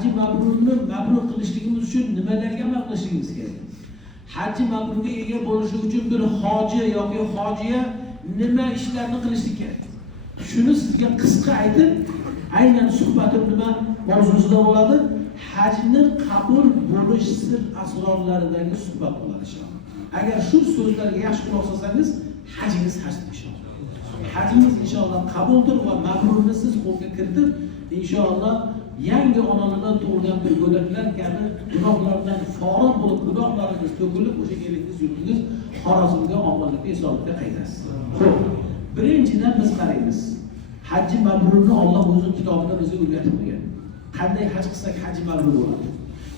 Hacı mabrurni mabrur qilishligimiz uchun nimalarga amal qilishimiz kerak? Hacı mabrurga ega bo'lish uchun bir hoji yoki hojiya nima ishlarni qilishlik kerak? Shuni sizga qisqa aytib, aynan suhbatim nima mavzusida bo'ladi? Hajni qabul bo'lish sir asrorlaridagi suhbat bo'ladi inshaalloh. Agar shu so'zlarga yaxshi quloq solsangiz, hajingiz hajdir inshaalloh. Hajingiz inshaalloh qabuldir va mabrurni siz qo'lga kiritib, inshaalloh yangi onalardan tug'ilgan bir go'daklar kabi gunohlardan forig' bo'lib, gunohlaringiz to'kilib, o'sha elingiz yurtingiz Xorazmga, omonlikka, esollikka qaytasiz. Xo'p, birinchidan biz qaraymiz. Hajji mabrurni Alloh o'zi kitobida bizga o'rgatib qo'ygan. Qanday haj qilsak haji mabrur bo'ladi.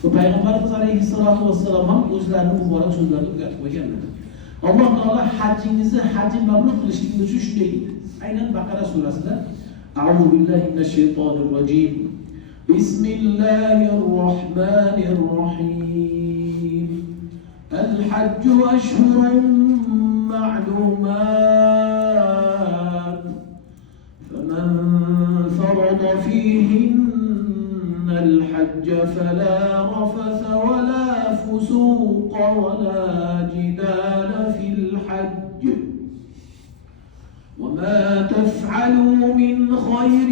Bu payg'ambarimiz alayhissalatu vassalom ham o'zlarining muborak so'zlarini o'rgatib qo'yganlar. Alloh taolo hajingizni haji mabrur qilishligingiz uchun shunday deydi. Aynan Baqara surasida A'udhu billahi minash shaytonir rojim. Bismillahir rohmanir rohim. Al-hajj ashhurun ma'lumat. Faman farada fihin الحج فلا رفث ولا فسوق ولا جدال في الحج وما تفعلوا من خير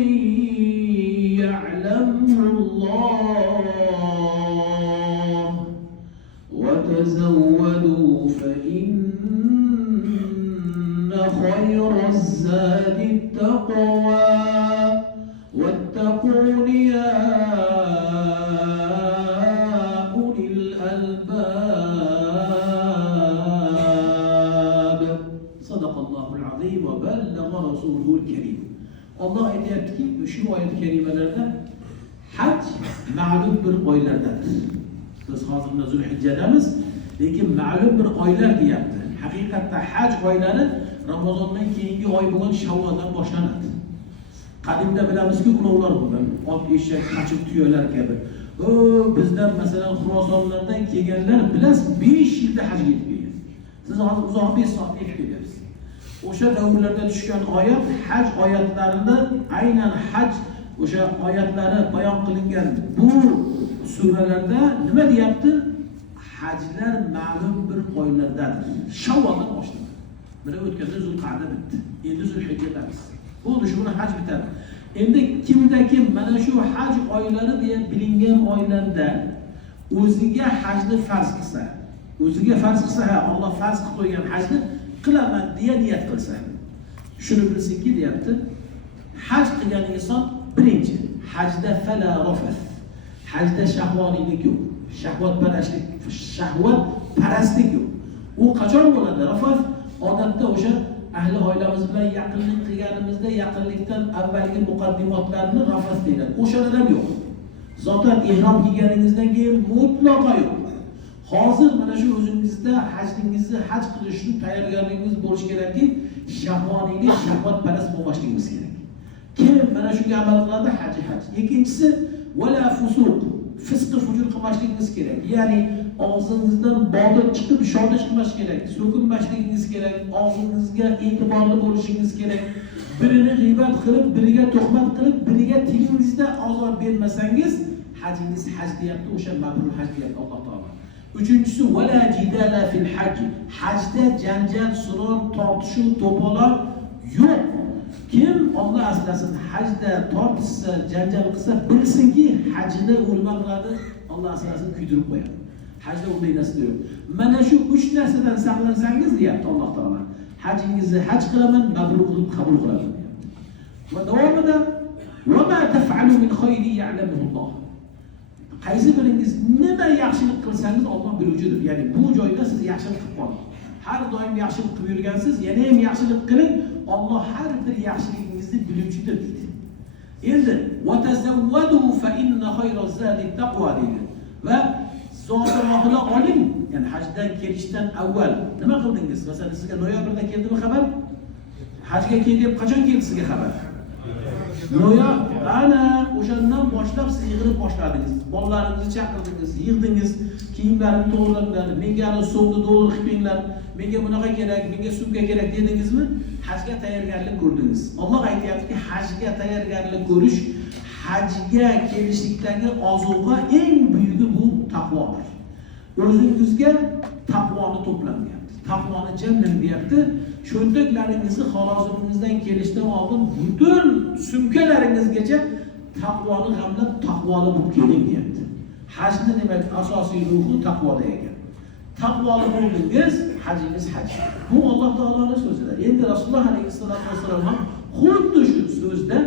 يعلمه الله وتزودوا فإن خير الزاد التقوى واتقون يا أولي الألباب صدق الله العظيم وبلغ رسوله الكريم. Allah aytayapti ki, şu ayet-i kerimelerde hac ma'lum bir oylardadır. Biz hozirda Zulhijjadamiz, lekin ma'lum bir oylar deyapti. Haqiqatda hac oylari Ramazondan keyingi oy bo'lgan Shavvoldan boshlanadi. Qadimda bilamizki, ulovlar bo'lgan, ot, eshak, qochib tuyalar kabi. Bizdan masalan Xurosonlardan kelganlar bilasiz 5 yilda hajga yetib kelgan. Siz hozir uzoq 5 soatda yetib kelyapsiz. O'sha davrlarda tushgan oyat haj oyatlarida aynan haj o'sha oyatlari bayon qilingan bu suralarda nima deyapti? Hajlar ma'lum bir oylardadir. Shavvoldan boshlanadi. Mana o'tganda Zulqa'da bitdi. Endi Zulhijjadamiz. Bo'ldi, shu bilan haj bitadi. Endi kimdaki mana shu haj oylari deya bilingan oylarda o'ziga hajni farz qilsa, Alloh farz qilib qo'ygan hajni qilaman deya niyat qilsa, shuni bilsinki deyapti, haj qilgan inson birinchi hajda fala rafas. Hajda shahvoniylik yo'q, shahvat parastlik yo'q. U qachon bo'ladi? Rafas odatda o'sha ahli oilamiz bilan yaqinlik qilganimizda yaqinlikdan avvalgi muqaddimotlarni rafas deyiladi. O'shalar ham yo'q. Zotan ihrom kiyganingizdan keyin mutlaqo yo'q. Hozir mana shu o'zingizda hajingizni haj qilish uchun tayyorgarligingiz bo'lishi kerakki, shahvoniylik, shahvatparast bo'lmasligingiz kerak. Kim mana shunga amal qiladi? Haj. Ikkinchisi wala fusuq, fisq fujur qilmasligingiz kerak. Ya'ni og'zingizdan botil chiqib shoda chiqmas kerak, so'kinmasligingiz kerak, og'zingizga e'tiborli bo'lishingiz kerak. Birini g'iybat qilib, biriga tuhmat qilib, biriga tilingizda ozor bermasangiz, hajingiz haj deyapti, o'sha mabrur haj deyapti Alloh taolo. Uchinchisi wala jidala fil haj. Hajda janjal, suron, tortishuv, to'polon yo'q. Kim Alloh asrasin hajda tortishsa, janjal qilsa, bilsinki hajini o'lma qiladi, Alloh asrasin kuydirib qo'yadi. Hajda unday narsa yo'q. Mana shu 3 narsadan saqlansangiz deyapti Alloh taolo. Hajingizni haj qilaman, mabrur qilib qabul qilaman deyapti. Va davomida va ma taf'alu min khayri ya'lamuhu Alloh. Qaysi biringiz nima yaxshilik qilsangiz Alloh biluvchidir. Ya'ni bu joyda siz yaxshilik qilib qoling. Har doim yaxshilik qilib yurgansiz, yana ham yaxshilik qiling. Alloh har bir yaxshiligingizni biluvchidir deydi. Endi va tazawwadu fa inna khayraz zadi taqwa deydi. Va zotirohini oling. Ya'ni hajdan kelishdan avval nima qildingiz? Masalan, sizga noyabrda keldimi xabar? Hajga kelib qachon keldi sizga xabar? Ana o'shandan boshlab siz yig'ilib boshladingiz. Bolalaringizni chaqirdingiz, yig'dingiz, kiyimlarimni to'g'rilar, menga so'mni dollar qilinglar, menga bunaqa kerak, menga sumka kerak dedingizmi? Hajga tayyorgarlik ko'rdingiz. Alloh aytayaptiki, hajga tayyorgarlik ko'rish hajga kelishlikdagi ozuqa eng buyugi bu taqvodir. O'zingizga taqvoni to'plang deyapti. Taqvoni jamlang deyapti. Cho'ntaklaringizni xalosingizdan kelishdan oldin butun sumkalaringizgacha taqvoni g'amlab taqvoli bo'lib keling deyapti. Hajni demak asosiy ruhi taqvoda ekan. Taqvoli bo'ldingiz, hajingiz haj. Bu Alloh taoloning so'zidir. Endi Rasululloh alayhisolatu vasallam ham xuddi shu so'zda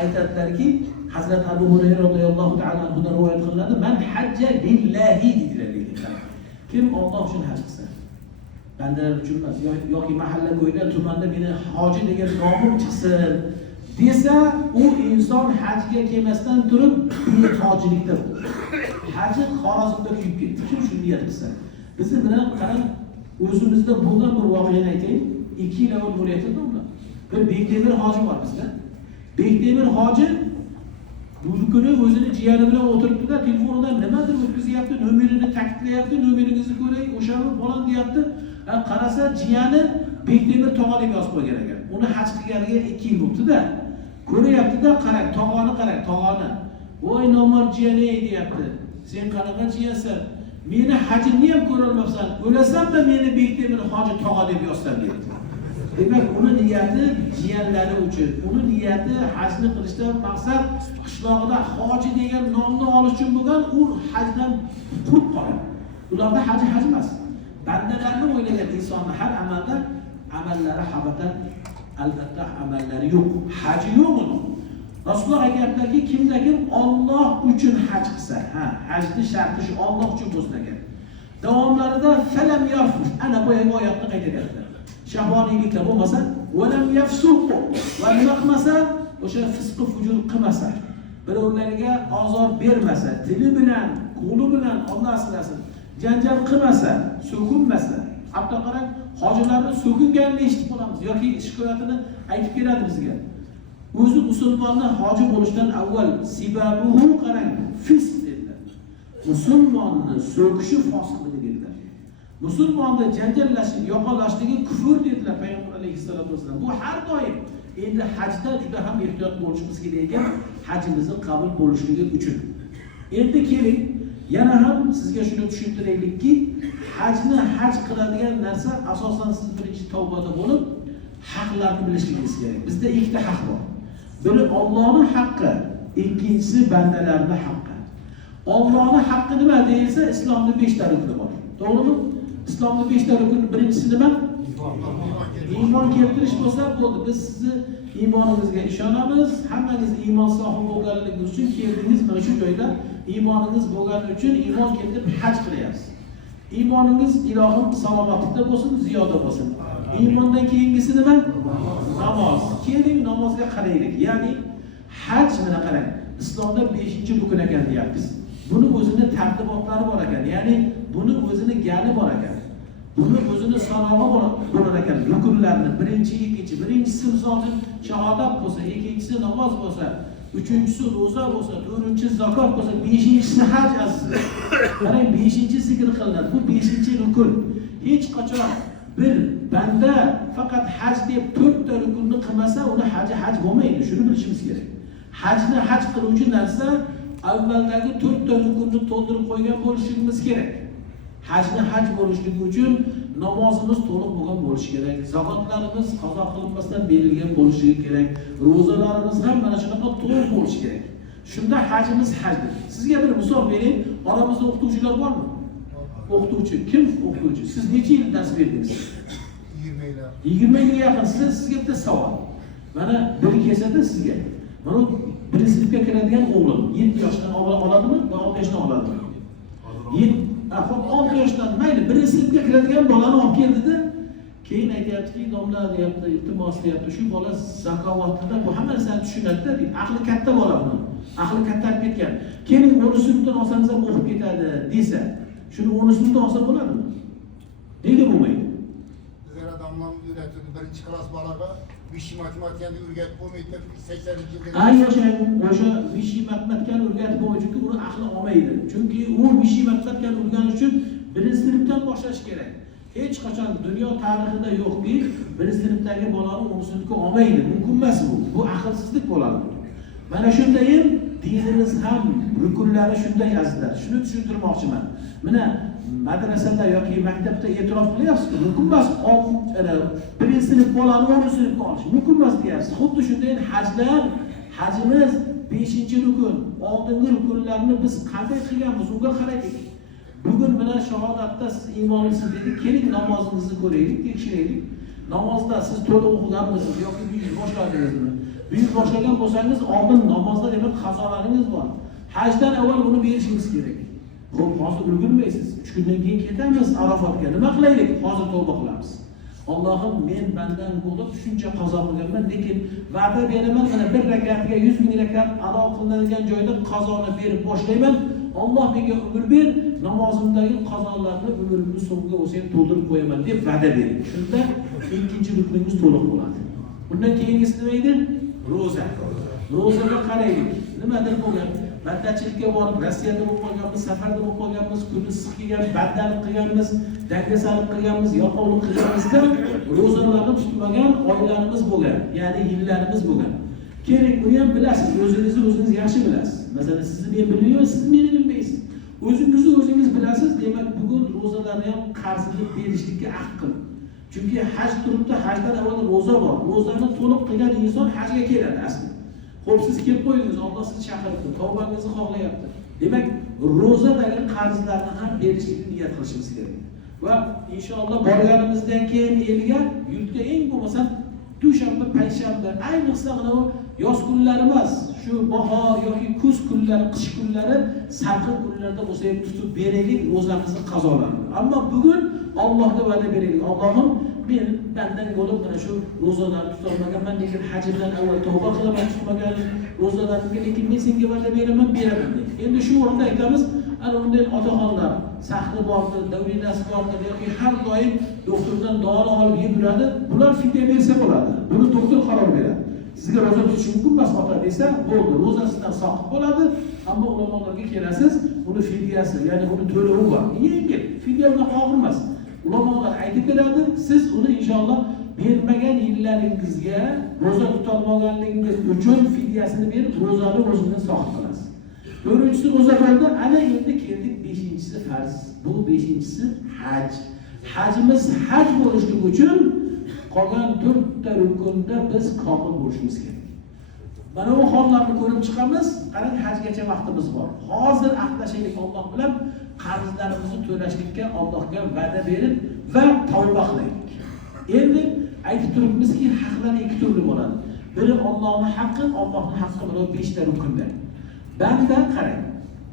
aytadilarki, Hazrat Abu Hurayra radhiyallohu ta'ala anhudan rivoyat qilinadi, "Man hajja lillahi" dedilar. Kim Alloh uchun haj qilsa, bandalar uchun emas, yoki mahalla bo'yida tumanda meni hoji degan nomim chiqsin desa, u inson hajga kelmasdan turib behojilikda bo'ladi. Haji Xorazmda kuyib ketdi. Kim shuni niyat qilsa, bizni bilan qarang, o'zimizda bo'lgan bir voqeani aytaylik. 2 yil avval bo'layotgandi ular. Bir Bektemir hoji bor bizda. Bektemir hoji bu kuni o'zini jiyani bilan o'tiribdi-da, telefonidan nimadir o'tkazyapti, nomerini ta'kidlayapti, nomeringizni ko'ray, o'shani falan deyapti. Qarasa jiyani Bektemir tog'a deb yozib qo'ygan ekan. Uni haj qilganiga 2 yil bo'libdi-da. Ko'ryapti-da, qarang, tog'ani. Voy nomor jiyani deyapti. Sen qanaqa jiyansan? Meni hajimni ham ko'ra olmabsan. O'lasanmi meni Bektemir hoji tog'a deb yozsan deyapti. Demak, uni niyati jiyanlari uchun, uni niyati hajni qilishdan maqsad qishlog'ida hoji degan nomni olish uchun bo'lgan, u hajdan qurib qoladi. Ularda haj emas. Bandalarni o'ylagan insonni har amalda amallari habata, albatta amallari yo'q. Haji yo'q uni. Rasululloh aytayaptilarki, kimda-kim Alloh uchun haj qilsa, hajning sharti shu Alloh uchun bo'lsin ekan. Davomlarida falam yarfush, ana bu oyatni qaytaryaptilar. Shahvoniylikda bo'lmasa, valam yafsuq va nima qilmasa, o'sha fisq fujur qilmasa, birovlarga azor bermasa, tili bilan, qo'li bilan Alloh asrasin, janjal qilmasa, so'kinmasa. Hatto qarang, hojilarning so'kinganini eshitib qolamiz yoki shikoyatini aytib keladi bizga. O'zi musulmonning hoji bo'lishdan avval sibabuhu qarang, fisq dedilar. Musulmonni so'kishi fosiqligi dedilar. Musulmonni janjallashi, yoqalashligi kufr dedilar Payg'ambar alayhissalatu vasallam. Bu har doim endi hajda juda ham ehtiyot bo'lishimiz kerak ekan, hajimizning qabul bo'lishligi uchun. Endi keling, yana ham sizga shuni tushuntiraylikki, hajni haj qiladigan narsa asosan siz birinchi tavbada bo'lib, haqlarni bilishligingiz kerak. Bizda ikkita haq bor. Biri Allohning haqqi, ikkinchisi bandalarning haqqi. Allohning haqqi nima deyilsa, islomning 5 ta rukni bor. To'g'rimi? İslamda 5 ta rukun birincisi nima? İman keltirish bo'lsa bo'ldi. Biz sizni iymoningizga ishonamiz. Hammangiz iymon sohibi bo'lganligingiz uchun keldingiz, mana shu joyda iymoningiz bo'lgani uchun iymon keltirib haj qilyapsiz. Iymoningiz ilohim salomatlikda bo'lsin, ziyoda bo'lsin. Iymondan keyingisi nima? Namoz. Keling namozga qaraylik. Ya'ni haj mana qarang. Islomda 5-rukun ekan deyapmiz. Buni o'zini tartibotlari bor ekan. Ya'ni buni o'zini gali bor ekan. Buni o'zini sanog'i bo'lar ekan. Rukunlarni birinchi, ikkinchi, birinchisi misol uchun shahodat bo'lsa, ikkinchisi namoz bo'lsa, uchinchisi ro'za bo'lsa, to'rtinchisi zakot bo'lsa, beshinchisi haj asli. Qarang, 5-zikr qilinadi. Bu 5-rukun. Hech qachon bir banda faqat haj deb 4 ta rukunni qilmasa, uni haji haj bo'lmaydi. Shuni bilishimiz kerak. Hajni haj qiluvchi narsa avvaldagi 4 ta rukunni to'ldirib qo'ygan bo'lishimiz kerak. Hajni haj bo'lishligi uchun namozimiz to'liq bo'lgan bo'lishi kerak. Zakotlarimiz qazo qilinmasdan berilgan bo'lishi kerak. Ro'zalarimiz ham mana shunaqa to'liq bo'lishi kerak. Shunda hajimiz hajdir. Sizga bir misol beraylik. Oramizda o'qituvchilar bormi? O'qituvchi. Kim o'qituvchi? Siz necha yil dars berdingiz? 20 yilga yaqin. Sizga bitta savol. Mana bir kesada sizga. Mana birinchi sinfga kiradigan o'g'lim 7 yoshdan oladimi? 6 yoshdan oladimi? 6 yoshdan mayli birinchi sinfga kiradigan bolani olib keldida, keyin aytayaptiki, domla deyapti, iltimos deyapti, shu bola zakovatida bu hamma narsani tushunadi-da, deydi. Aqli katta bola buni. Aqli kattarib ketgan. Keling 10 sinfdan olsangiz ham o'qib ketadi desa, shuni 10 sinfdan olsa bo'ladimi? Nega bo'lmaydi? Bizlar adamlarni o'rgatadi, birinchi klass bolaga Vishi matematikani o'rgatib bo'lmaydi, 80-yilda. Ay o'sha Vishi matematikani o'rgatib bo'lmaydi, chunki uni aqli olmaydi. Chunki u Vishi matematikani o'rganish uchun birinchi sinfdan boshlash kerak. Hech qachon dunyo tarixida yo'qki, birinchi sinfdagi bolani 10 sinfga olmaydi. Mumkin emas bu. Bu aqlsizlik bo'ladi. Mana shunda ham dinimiz ham rukunlari shunday azizlar. Shuni tushuntirmoqchiman. Mana madrasada yoki maktabda e'tirof qilyapsiz, mumkin emas. Birinchi sinf bolani 10 sinfga olish mumkin emas deyapsiz. Xuddi shunday hajimiz 5-rukun, oldingi rukunlarni biz qanday qilganmiz, unga qaraylik. Bugun mana shahodatda siz iymonlisiz dedik, keling namozingizni ko'raylik, tekshiraylik. Namozda siz to'liq o'qiganmisiz yoki buyuk boshladingizmi? Buyuk boshlagan bo'lsangiz, oldin namozda demak qazolaringiz bor. Hajdan avval buni berishingiz kerak. Xo'p, hozir ulgurmaysiz. 3 kundan keyin ketamiz Arafotga. Nima qilaylik? Hozir tavba qilamiz. Allohim, men bandan bo'lib shuncha qazo qilganman, lekin va'da beraman, mana bir rakatga 100 ming rakat ado qilinadigan joyda qazoni berib boshlayman. Alloh menga umr ber, namozimdagi qazolarni umrimning so'ngiga o'sib to'ldirib qo'yaman deb va'da bering. Shunda ikkinchi rukningiz to'liq bo'ladi. Bundan keyingisi nima edi? Roza. Rozaga qaraylik. Nimadir bo'lgan? Bandachilikka borib, Rossiyada bo'lib qolganmiz, safarda bo'lib qolganmiz, kuni issiq kelgan, bandalik qilganmiz, dangasalik qilganmiz, yalqovlik qilganmizda rozalarni tutmagan oylarimiz bo'lgan, ya'ni yillarimiz bo'lgan. Kerak, uni ham bilasiz, o'zingiz yaxshi bilasiz. Masalan, sizni men bilmayman, siz meni bilmaysiz. O'zingiz bilasiz, demak bugun rozalarni ham qarzini berishlikka ahd qiling. Chunki haj turibdi, hajdan avval roza bor. Rozani to'liq qilgan inson hajga keladi aslida. Xo'p, siz kelib qo'yingiz, Alloh sizni chaqiribdi, tavbangizni xohlayapti. Demak, ro'zadagi qarzlarni ham berishlikni niyat qilishimiz kerak. Va inshaalloh borganimizdan keyin elga, yurtga eng bo'lmasa dushanba, payshanba, ayniqsa mana yoz kunlari emas, shu bahor yoki kuz kunlari, qish kunlari, salqin kunlarda bo'lsa ham tutib beraylik ro'zamizni qazolarni. Ammo bugun Allohga va'da beraylik. Allohim, men bandan bo'lib mana shu ro'zalarni tutolmaganman, lekin hajdan avval tavba qilaman, tutmagan ro'zalarimga, lekin men senga va'da beraman. Endi shu o'rinda aytamiz, ana unday otaxonlar, sahri bordir, davrinasi bordir yoki har doim doktordan dori olib yeb yuradi. Bular fidya bersa bo'ladi. Buni doktor qaror beradi. Sizga roza tutish mumkin emas ota desa, bo'ldi, ro'zasidan soqit bo'ladi. Ammo ulamolarga kelasiz, buni fidyasi, ya'ni buni to'lovi bor. Yengil, fidya unaqa og'ir emas. Ulamolar aytib beradi, siz uni inshaalloh bermagan yillaringizga roza tutolmaganligingiz uchun fidyasini berib, ro'zani o'zingizdan soqit qilasiz. 4-chi roza bo'ldi, ana endi keldik 5-chisi farz. Bu 5-chisi haj. Hajimiz haj bo'lishligi uchun qolgan 4 ta rukunda biz komil bo'lishimiz kerak. Mana bu hollarni ko'rib chiqamiz, qarang hajgacha vaqtimiz bor. Hozir aqlashaylik Alloh bilan, qarzlarimizni to'lashlikka Allohga va'da berib va tavba qilaylik. Endi aytib turibmizki, haqlar 2 turli bo'ladi. Biri Allohning haqqi, Allohning haqqi bilan 5 ta rukunda. Banda qarang.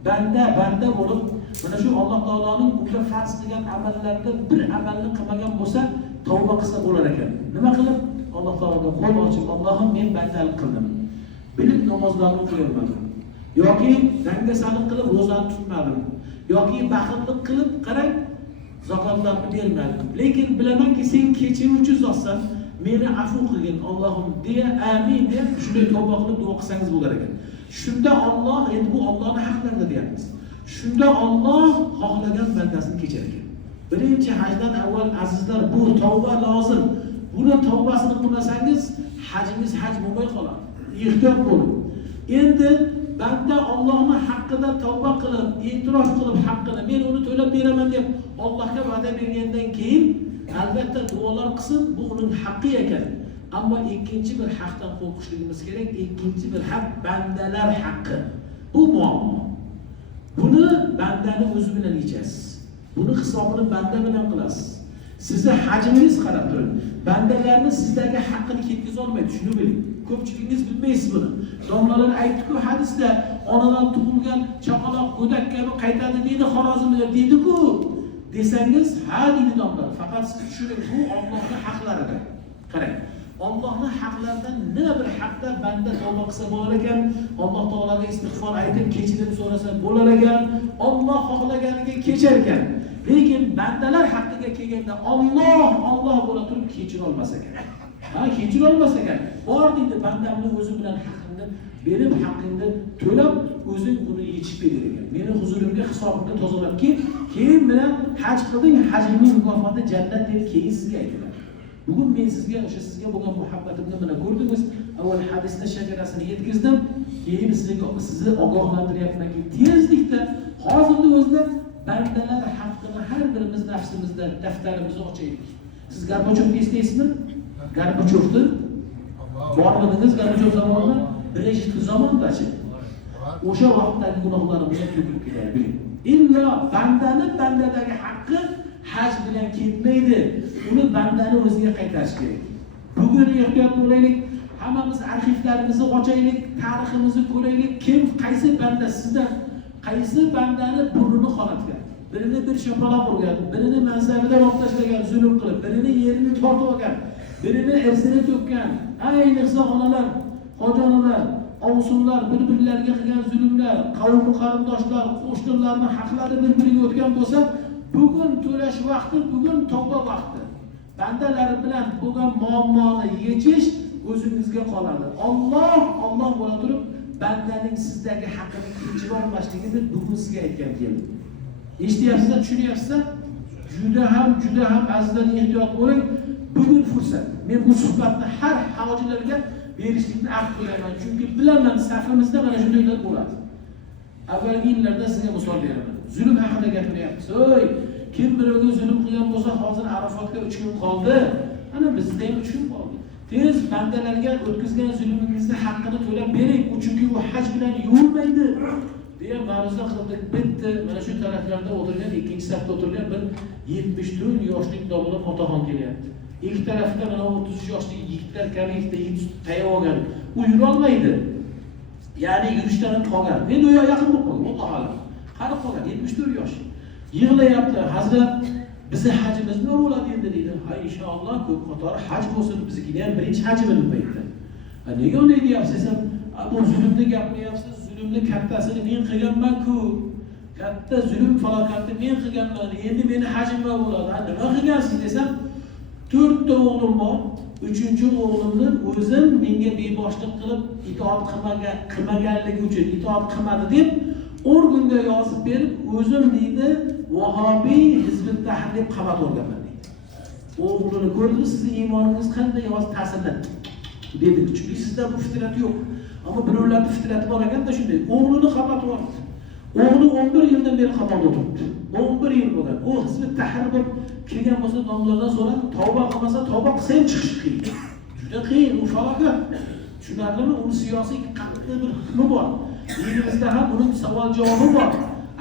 Banda bo'lib, mana shu Alloh taoloning unga farz qilgan amallardan bir amalni qilmagan bo'lsa, tavba qilsa bo'lar ekan. Nima qilib? Alloh taologa qo'l ochib, Allohim, men bandalik qildim. Bilib namozlarni o'qiyolmadim. Yoki dangasalik qilib ro'zani tutmadim. Yoki baxillik qilib, qarang, zakotlarni bermadim. Lekin bilamanki sen kechiruvchi zotsan, meni afv qilgin Allohim deya, amin deb shunday tavba qilib duo qilsangiz bo'lar ekan. Shunda Alloh, endi bu Allohning haqlarida deyapmiz. Shunda Alloh xohlagan bandasini kechar ekan. Birinchi hajdan avval azizlar, bu tavba lozim. Buni tavbasini qilmasangiz, hajingiz haj bo'lmay qoladi. Ehtiyot bo'ling. Endi banda Allohning haqqida tavba qilib, e'tirof qilib haqqini, men uni to'lab beraman deb Allohga va'da bergandan keyin albatta duolar qilsin, bu uning haqqi ekan. Ammo ikkinchi bir haqdan qo'rqishligimiz kerak. Ikkinchi bir haq bandalar haqqi. Bu muammo. Buni bandani o'zi bilan yechasiz. Buni hisobini banda bilan qilasiz. Sizni hajmingiz qarab turing. Bandalarni sizdagi haqqini ketkiza olmaydi, shuni biling. Ko'pchiligingiz bilmaysiz buni. Domlalar aytdi-ku hadisda, onadan tug'ilgan chaqaloq go'dak kabi qaytadi deydi, Xorazmda deydi-ku. Desangiz, ha deydi domlalar. Faqat siz tushuning, bu Allohning haqlarida. Qarang. Allohning haqlaridan nima bir haqda banda tavba qilsa bo'lar ekan, Alloh taolaga istig'for aytib kechirim so'rasa bo'lar ekan, Alloh xohlaganiga kechar ekan. Lekin bandalar haqqiga kelganda Alloh bo'la turib kechira olmas ekan. Ha, kechira olmas ekan. Bor deydi, bandamning o'zi bilan haqqini berib, haqqingni to'lab, o'zing buni yechib berar ekan. Meni huzurimga hisobimni tozalab keyin meni haj qilding, hajimning mukofoti jannat deb keyin sizga aytadi. Bugun men sizga bo'lgan muhabbatimni mana ko'rdingiz. Avval hadisda shajarasini yetkazdim, keyin sizni ogohlantiryapmanki, tezlikda hozirning o'zida bandalar haqqini har birimiz nafsimizda daftarimizni ochaylik. Siz Gorbachyovni eslaysizmi? Gorbachyovni bormidingiz Gorbachyov zamonida? Birinchi zamondachi. O'sha vaqtdagi gunohlarimizni to'kilib ketadi, biling. Illo bandadagi haqqi haj bilan ketmaydi. Uni bandani o'ziga qaytarish kerak. Bugun ehtiyot bo'laylik, hammamiz arxivlarimizni ochaylik, tariximizni ko'raylik. Kim qaysi banda sizdan qaysi bandani burnini qonatgan, birini bir shapaloq urgan, birini mansabidan olib tashlagan, zulm qilib, birini yerini tortib olgan, birini irsini to'kkan, ayniqsa onalar, xo'jonilar, ovsunlar, bir-birlariga qilgan zulmlar, qavm qarindoshlar, qo'shnilarning haqlari bir-biriga o'tgan bo'lsa, bugun to'lash vaqti, bugun tavba vaqti. Bandalari bilan bo'lgan muammoni yechish o'zingizga qoladi. Alloh bo'la turib, bandaning sizdagi haqqini kechirib olmasligini bugun sizga aytgan keldi. Eshityapsizlar, tushunyapsizlar? Juda ham azizlar, ehtiyot bo'ling. Bugun fursat. Men bu suhbatni har hojilarga berishlikni ahd qilaman. Chunki bilaman, safimizda mana shundaylar bo'ladi. Avvalgi yillarda sizga misol beraman. Zulm haqida gapiryapmiz. Kim birovga zulm qilgan bo'lsa, hozir Arafotga 3 kun qoldi. Ana bizda ham 3 kun qoldi. Tez bandalarga o'tkazgan zulmingizni haqqini to'lab bering, chunki u haj bilan yuvilmaydi deya ma'ruza qildik. Bitta mana shu taraflarda o'tirgan, ikkinchi safda o'tirgan bir 74 yoshlik domla otaxon kelyapti. Ikki tarafda mana 30 yoshlik yigitlar kabilikda tayyor olgan. U yura olmaydi. Ya'ni yurishdan qolgan. Endi u yaqin bo'lib qolgan, Alloh alam. Qani qolgan 74 yosh. Yig'layapti. Hazrat, bizi hajimiz nima bo'ladi endi deydi. Ha, inshaalloh ko'p qatori haj bo'lsin, biznikini ham birinchi haji bo'lib qo'ydi. Ha, nega unday deyapsiz? Bu zulmni gapiryapsiz. Zulmni kattasini men qilganman-ku. Katta zulm falokatni men qilganman. Endi meni hajim nima bo'ladi? Ha, nima qilgansiz desam, 4 ta o'g'lim bor. 3-o'g'limni o'zim menga beboshlik qilib itoat qilmaganligi uchun itoat qilmadi deb organga yozib berib, o'zim deydi Vahobiy Hizbut Tahrir deb qamat olganman deydi. O'g'lini ko'rdingiz, sizning iymoningiz qanday hozir ta'sirlandi dedi. Chunki sizda bu fitrat yo'q. Ammo birovlarning fitrati bor ekanda shunday. O'g'lini qamat oldi. O'g'li 11 yildan beri qamoqda o'tiribdi. 11 yil bo'lgan. U Hizbut Tahrir bo'lib kelgan bo'lsa, domlalardan so'rab, tavba qilmasa, tavba qilsa ham chiqish qiyin. Juda qiyin, u falokat. Tushunarlimi? Uni siyosiy qattiq bir hukmi bor. Dinimizda ham uning savol-javobi bor.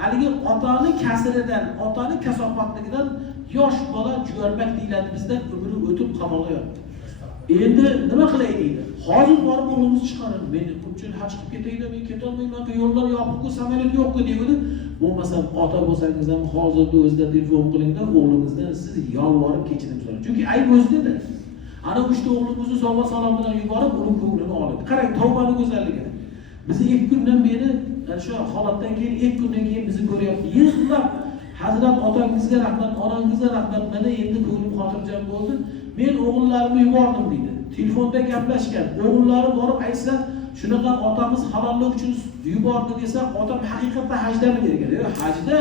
Haligi otani kasridan, otani kasofatligidan yosh bola juvarmak deyiladi bizda, umri o'tib qamoqda yotdi. Endi nima qilay deydi? Hozir borib o'g'limizni chiqarib, men ko'pchilik haj qilib ketayda, men keta olmayman-ku, yo'llar yopiq-ku, samolyot yo'q-ku deydi. Bo'lmasam ota bo'lsangiz ham hozirda o'zida telefon qilingda, o'g'lingizdan siz yolvorib kechirim so'rang. Chunki ayb o'zida. Ana 3 ta o'g'lingizni sovg'a salom bilan yuborib, uning ko'nglini olib. Qarang, tavbaning go'zalligini. Biz 2 kundan beri shu holatdan keyin 2 kundan keyin bizni ko'ryapti. Yig'lab, Hazrat otangizga rahmat, onangizga rahmat, mana endi ko'nglim xotirjam bo'ldi. Men o'g'illarimni yubordim deydi. Telefonda gaplashgan. O'g'illari borib aytsa, shunaqa otamiz halollik uchun yubordi desa, otam haqiqatda hajdami dergan. Hajda.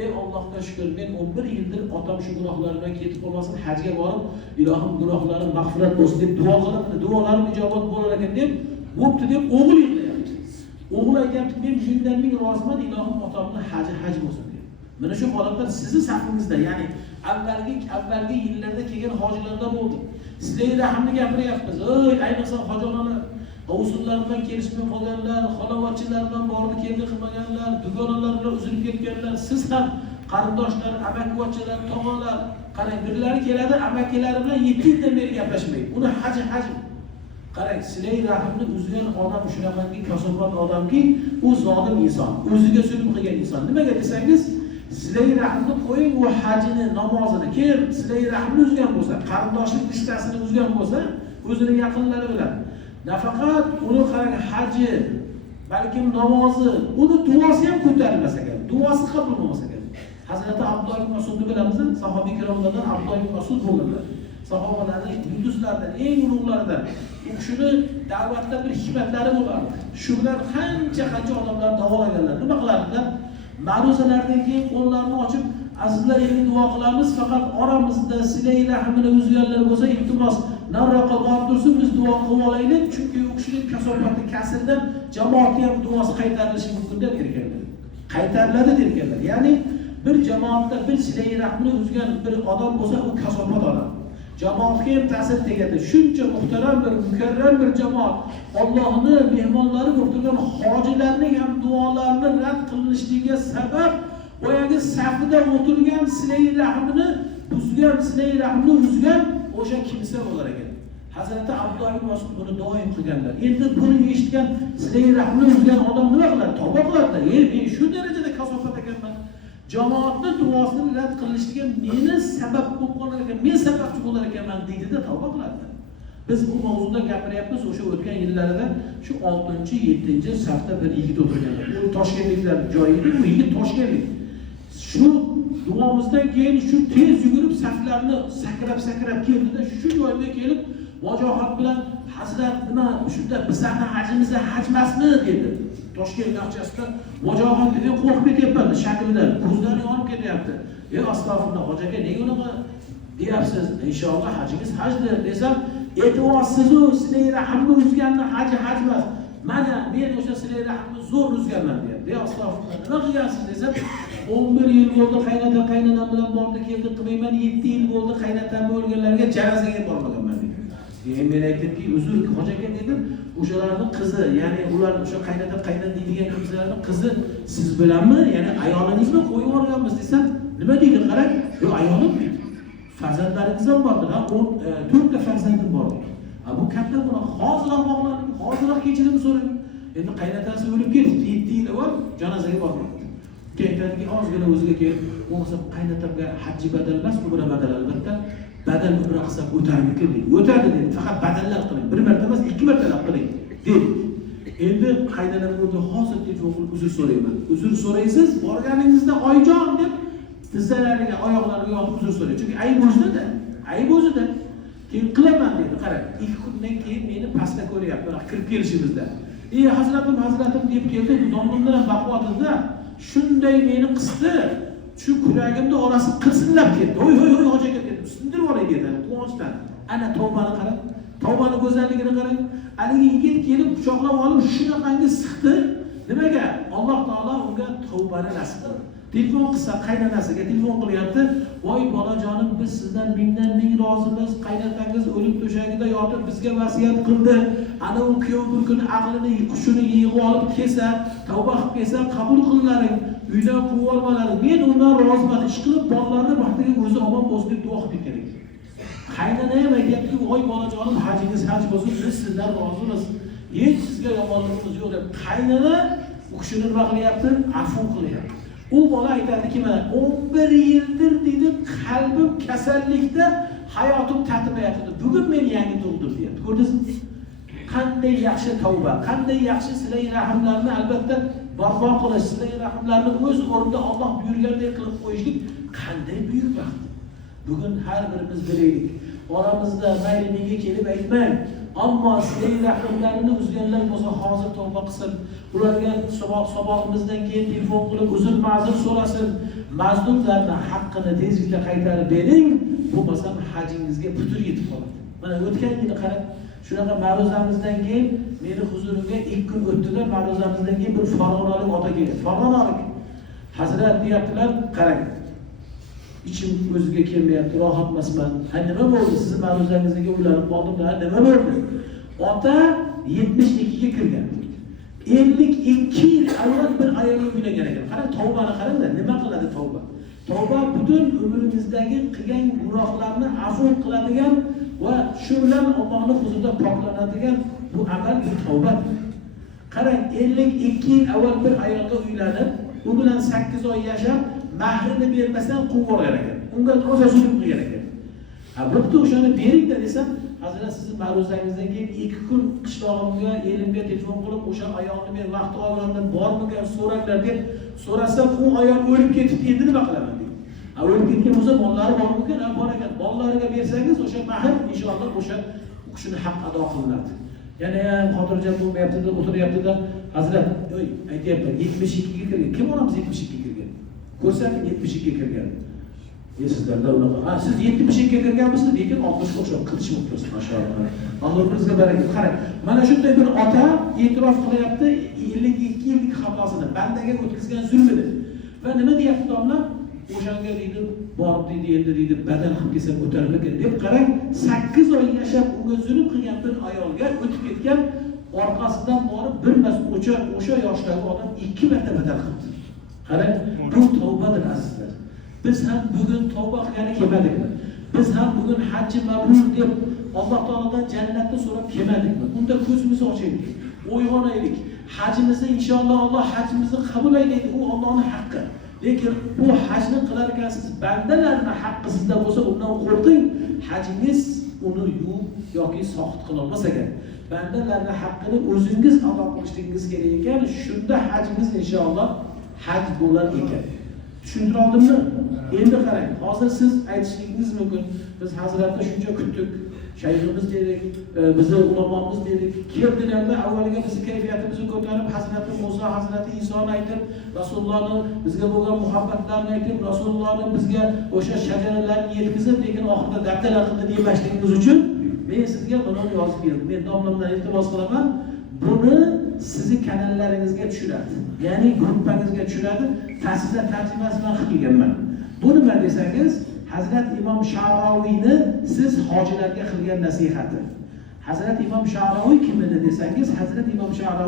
Ey Allohga shukr, men 11 yildir otam shu gunohlardan ketib qolmasin, hajga borib, ilohim gunohlarim mag'firat bo'lsin deb duo qilib, duolarim ijobat bo'lar ekan deb, bo'pti deb o'g'il yig'layapti. O'g'il aytayapti, men shundan ming roziman, ilohim otamning haj bo'lsin deb. Mana shu holatlar sizning safingizda, ya'ni avvalgi yillarda kelgan hojilarda bo'ldi. Sizlarga rahmni gapiryapmiz. Ayniqsa hojonalar, ovsunlar bilan kelishmay qolganlar, xalovatchilar bilan bordi keldi qilmaganlar, dugonalar bilan uzilib ketganlar, siz ham qarindoshlar, amakivachchalar, tog'alar, qarang, birlari keladi, amakilari bilan 7 yildan beri gaplashmaydi. Uni haj. Qarang, sizlar rahmni uzgan odam shunaqangi kasofat odamki, u zolim inson, o'ziga zulm qilgan inson. Nimaga desangiz, sizlar rahmni qo'ying, u hajini, namozini, kim sizlar rahmni uzgan bo'lsa, qarindoshlik rishtasini uzgan bo'lsa, o'zini yaqinlari bilan nafaqat uni qarang haji, balkim namozi, uni duosi ham ko'tarilmas ekan, duosi qabul bo'lmas ekan. Hazrati Abdulloh ibn Mas'udni bilamiz, sahobiy kiromlardan Abdulloh ibn Mas'ud bo'lganlar. Sahobalarning yulduzlaridan, eng ulug'laridan. U kishini da'vatda bir hikmatlari bo'lardi. Shu bilan qancha odamlar davolaganlar. Nima qilardilar? Ma'ruzalardan keyin qo'llarini ochib, azizlar endi duo qilamiz, faqat oramizda silay rahmini uzganlar bo'lsa, iltimos nariroqqa borib tursin, biz duo qilib olaylik, chunki u kishining kasofati kasrdan jamoatga ham duosi qaytarilishi mumkin deb ekanlar. Qaytariladi derkanlar. Ya'ni bir jamoatda bir silay rahmini uzgan bir odam bo'lsa, u kasofat odam. Jamoatga ham ta'sir tegadi. Shuncha muhtaram bir mukarram bir jamoat Allohning mehmonlari bo'lib turgan hojilarning ham duolarini rad qilinishligiga sabab boyagi safida o'tirgan silay rahmini uzgan o'sha kimsa bo'lar ekan. Hazrati Abdulloh ibn Mas'ud buni doim qilganlar. Endi buni eshitgan silay rahmini uzgan odam nima qiladi? Tavba qiladi. Men shu darajada kasofat ekanman. Jamoatning duosini rad qilishga meni sabab bo'lib qolar ekan, men sababchi bo'lar ekanman deydi-da tavba qiladi. Biz bu mavzuda gapiryapmiz, o'sha o'tgan yillarda shu 6-7 safda bir yigit o'tirganlar. U Toshkentliklar joyi edi, u yigit Toshkentlik. Shu duomizdan keyin shu tez yugurib saflarni sakrab keldi-da, shu joyga kelib vajohat bilan Hazrat nima shunda bizlarning hajimizda hajmasmi dedi. Toshkent naqshasida vajohat deb qo'rqib ketyapman shaklidan, ko'zlari yonib ketyapti. Astag'firullah, hoji aka nega unaqa deyapsiz? Inshaalloh hajingiz hajdir desam, e'tiborsiz-u silay rahmni uzganni haji haj emas. Mana men o'sha silay rahmni zo'r uzganman deyapti. Astag'firullah, nima qilyapsiz desam, 11 yil bo'ldi qaynonam bilan bordi keldi qilmayman, 7 yil bo'ldi qaynatam o'lganlarga janozaga bormaganman dedi. Men aytdimki, uzr hoji aka dedim, o'shalarning qizi, ya'ni ular o'sha qaynan deydigan kimsalarning qizi siz bilanmi, ya'ni ayolingizmi qo'yib yuborganmiz desam, nima deydi? Qarang, yo'q ayolim deydi. Farzandlaringiz ham bordi, 4 ta farzandim bor. Bu katta buni hoziroq bog'laning, hoziroq kechirim so'rang. Endi qaynatasi o'lib ketdi, 7 yil avval janozaga bormadi. Aytadiki, ozgina o'ziga kelib, o'g'lim qaynatamga hajji badal emas, umra badal albatta. Badal umra qilsa o'tarmikin dedi. O'tadi dedi. Faqat badallar qiling. Bir marta emas, 2 martalab qiling dedi. Endi qaynanam o'rda hozir telefon qilib uzr so'rayman. Uzr so'raysiz, borganingizda oyijon deb tizzalariga, oyoqlariga yopib uzr so'raydi. Chunki ayb o'zida. Ayb o'zida. Keyin qilaman dedi. Qarang, 2 kundan keyin meni pastda ko'ryapti. Kirib kelishimizda. Hazratim deb keldi, domim bilan baquvvatida shunday meni qisdi. Shu kuragimni orasi qirsillab ketdi. Hoy hoji aka dedi. Sindirib olay dedi. Quvonchdan. Ana tavbani qarang. Tavbani go'zalligini qarang. Haligi yigit kelib quchoqlab olib shunaqangi siqdi. Nimaga? Alloh taolo unga tavbani nasib qildi. Telefon qilsa qaynonasiga telefon qilyapti. Voy bolajonim, biz sizdan ming rozimiz. Qaynotangiz o'lim to'shagida yotib bizga vasiyat qildi. Ana u kuyov bir kun aqlini, qushini yig'ib olib kelsa, tavba qilib kelsa, qabul qilinlaring. Uydan quvib olmalaring. Men undan roziman. Ish qilib bolalarni vaqtiga o'zi omon bo'lsin deb duo qilib ketgan. Qaynona ham aytayapti, voy bolajonim, hajingiz haj bo'lsin, biz sizdan rozimiz. Hech sizga yomonligimiz yo'q deb. Qaynona u kishini nima qilyapti? Afv qilyapti. U bola aytadiki, mana 11 yildir dedi, qalbim kasallikda, hayotim tatimayapti. Bugun men yangi tug'dim deyapti. Ko'rdingizmi? Qanday yaxshi tavba, qanday yaxshi silay rahmlarni albatta barpo qilish, silay rahmlarni o'z o'rnida Alloh buyurgandek qilib qo'yishlik qanday buyuk baxt. Bugun har birimiz bilaylik. Oramizda mayli menga kelib aytmang, ammo silay rahmlarini uzganlar bo'lsa hozir tavba qilsin. Ularga sabog'imizdan keyin telefon qilib uzr ma'zur so'rasin. Mazlumlarning haqqini tezlikda qaytarib bering, bo'lmasa hajingizga putur yetib qoladi. Mana o'tgan yili qarang, shunaqa ma'ruzamizdan keyin meni huzurimga 2 kun o'tdi-da, ma'ruzamizdan keyin bir farg'onalik ota keldi. Farg'onalik. Hazrat deyaptilar, qarang. İçim o'ziga kelmayapti, rohat emasman. Ha nima bo'ldi? Sizning ma'ruzangizga o'ylanib qoldim-da, nima bo'ldi? Ota 72 ga kirgan. 52 yil avval bir ayolga uylangan ekan. Qarang, tavbani qarang-da, nima qiladi tavba? Tavba butun umringizdagi qilgan gunohlarni afv qiladigan va shu bilan Allohning huzurida poklanadigan bu amal bir tavba. Qarang, 52 yil avval bir ayolga uylanib, u bilan 8 oy yashab, mahrini bermasdan quvib olgan ekan. Unga rosa zulm qilgan ekan. Bo'pti, o'shani bering-da desam, hazrat sizning ma'ruzangizdan keyin 2 kun qishlog'imga, elimga telefon qilib, o'sha ayolni men vaqti olgandan bormikan so'ranglar deb so'rasam, u ayol o'lib ketibdi, endi nima qilaman deydi. O'lib ketgan bo'lsa, bolalari bormikan? Bor ekan. Bolalariga bersangiz, o'sha mahr inshaalloh o'sha kishini haq ado qilinadi. Yana ham xotirjam bo'lmayapti-da, o'tiryapti-da, hazrat, aytayapman, 72 ga kirgan. Kim onamiz 72 ga kirgan? Ko'rsating 72 ga kirgan. Sizlarda unaqa. Ha, siz 72 ga kirganmisiz, lekin 60 ga o'xshab qilishib turibsiz, maşallah. Allohimizga baraka. Qarang, mana shunday bir ota e'tirof qilyapti 52 yillik xatosini, bandaga o'tkazgan zulmini. Va nima deyapti domla? O'shanga deydi, borib deydi, endi deydi, badal qilib kelsa ko'tarilgan deb qarang, 8 oy yashab unga zulm qilgan bir ayolga o'tib ketgan, orqasidan borib bir mas o'sha yoshdagi odam 2 marta badal qildi. Qarang, bu tavbadir azizlar. Biz ham bugun tavba qilgani kelmadikmi? Biz ham bugun hajji mabrur deb Alloh taolodan jannatni so'rab kelmadikmi? Unda ko'zimizni ochaylik, uyg'onaylik. Hajimizni inshaalloh Alloh hajimizni qabul aylaydi, u Allohning haqqi. Lekin bu hajni qilar ekansiz, bandalarning haqqi sizda bo'lsa, undan qo'rqing. Hajingiz uni yuvib yoki soqit qila olmas ekan. Bandalarning haqqini o'zingiz ado qilishingiz kerak ekan. Shunda hajingiz inshaalloh haj bo'lar ekan. Tushundira oldimmi? Endi qarang, hozir siz aytishingiz mumkin. Biz hazratni shuncha kutdik, shayximiz dedik, bizni ulamomiz dedik. Keldilarda avvaliga bizni kayfiyatimizni ko'tarib, Hazrati Musa, Hazrati Isoni aytib, Rasulullohning bizga bo'lgan muhabbatlarini aytib, Rasulullohning bizga o'sha shajaralarni yetkazib, lekin oxirida dabdala qildi demasligimiz uchun men sizga buni yozib berdim. Men domlamdan iltimos qilaman, buni sizni kanallaringizga tushiradi. Ya'ni gruppangizga tushiradi. Sizlar tarjimasini bilan qilganman. Bu nima desangiz, Hazrat Imom Sha'roviyni siz hojilarga qilgan nasihati. Hazrat Imom Sha'roviy kim edi desangiz, Hazrat Imom Sha'roviy